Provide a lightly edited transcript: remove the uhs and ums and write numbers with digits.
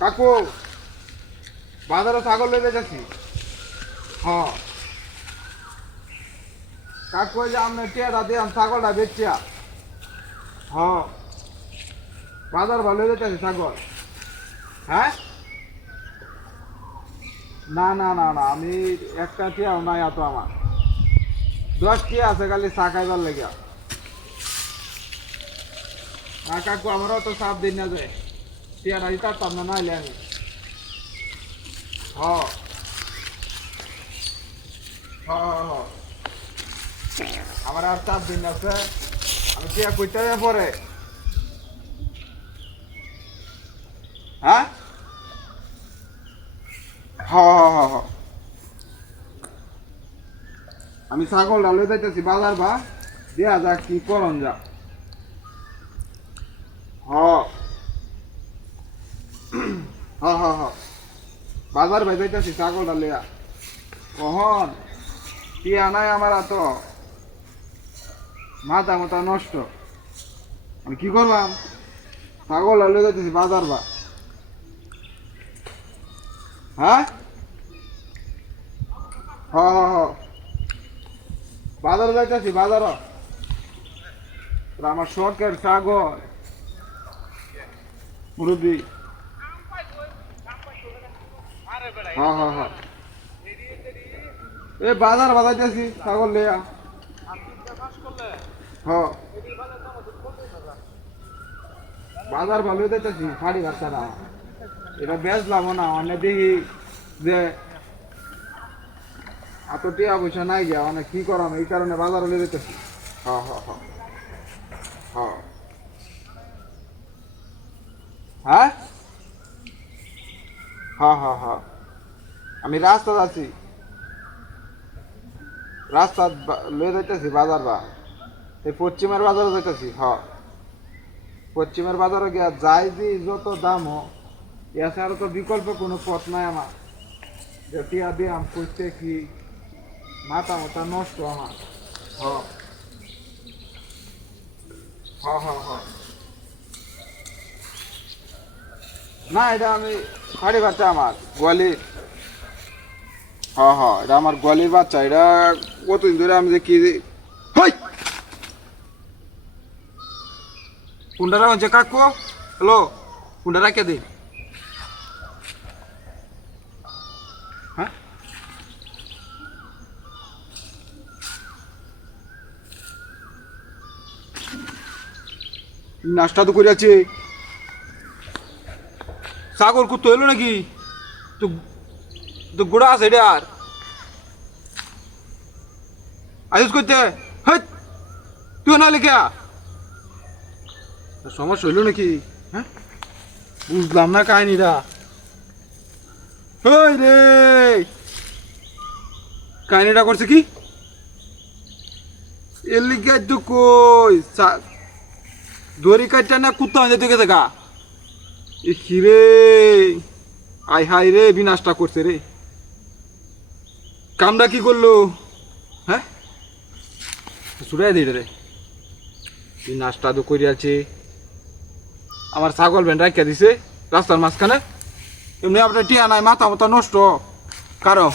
কাকু বাজারে ছাগল লেগে যাচ্ছি। হ্যাঁ কাকু যে আপনার টিয়াটা দিলাম ছাগলটা বেচিয়া। হ্যাঁ বাজার ভালো হয়ে যাচ্ছে ছাগল। হ্যাঁ না না না না আমি একটা টিয়াও নাই এত আমার 10 টিয়া আছে খালি চা খাইবার লেগে। না কাকু আমারও তো চাপ দিন না যায় টিয়াটা দিতাম না নাইলে আমি। হ্যাঁ হ্যাঁ হ্যাঁ হ্যাঁ আমার আর চাপ দিন আছে আমি টিয়া কইতে পরে। হ্যাঁ হ্যাঁ হ্যাঁ হ্যাঁ হ্যাঁ আমি ছাগলটা লয়ে যাইতেছি বাজার বা দেয়া যাক কি করন যা। হ্যাঁ হ্যাঁ হ্যাঁ হ্যাঁ বাজার ভাই যাইতেছি ছাগলটা লইয়া কখন টিয়া নাই আমার তো মাথা মাথা নষ্ট। আমি কি করলাম ছাগলটা লয়ে যাইতেছি বাজার বা। হ্যাঁ হ্যাঁ হ্যাঁ হ্যাঁ বাজারে যাইতেছি বাজার আমার শখের ছাগল মুরব্বী। হ্যাঁ হ্যাঁ হ্যাঁ এই বাজার বাজাইতেছি ছাগল লিয়া। হ্যাঁ বাজার ভালো যাইতেছি শাড়ি বাচ্চা না এটা বেচলাম না অনেক দেখি যে এত টিয়া পয়সা নাই গিয়া অনেক কি করাম এই কারণে বাজার হলে যেতেছি। হ্যাঁ হ্যাঁ হ্যাঁ হ্যাঁ হ্যাঁ হ্যাঁ হ্যাঁ হ্যাঁ আমি রাস্তা আছি রাস্তা লয়ে যাইতেছি বাজার বা এই পশ্চিমের বাজারে যাইতেছি। হ্যাঁ পশ্চিমের বাজারে গিয়া যাই দি যত দাম হোক এছাড়া তো বিকল্প কোনো পথ নাই আমার যে টিয়া দিয়ে আম করতে কি মাথা মাথা নষ্ট আমার। হ্যাঁ হ্যাঁ হ্যাঁ হ্যাঁ না এটা আমি শাড়ি বাচ্চা আমার গোয়ালির। হ্যাঁ হ্যাঁ এটা আমার গোয়ালির বাচ্চা এটা কতদিন ধরে আমি যে কি হই কুন্ডারা হচ্ছে কাকু হ্যালো কুন্ডারা কে দিন। হ্যাঁ নাস্তা তো করে আছে সাগর কুত্তো এলো নাকি তো তো গোড়া আছে এটা আর আয়ুষ করতে হ্যাঁ তুই না লিখা সমস্যা হইলো নাকি। হ্যাঁ বুঝলাম না কাহিনীটা ওই রে কাহিনীটা করছে কি এর লিখে তো কই দড়ি কাটটা না কুত্তা হয়ে যেতে গেছে গা এ খিরে আই হাই রে বিনাশটা করছে রে কামটা কি করলো। হ্যাঁ ছুড়াই দিই রে বিনাশটা তো করিয়াছে আমার ছাগল ভ্যান রাখিয়া দিছে রাস্তার মাঝখানে এমনি আপনার টিয়া নাই মাথা মাথা নষ্ট কারো।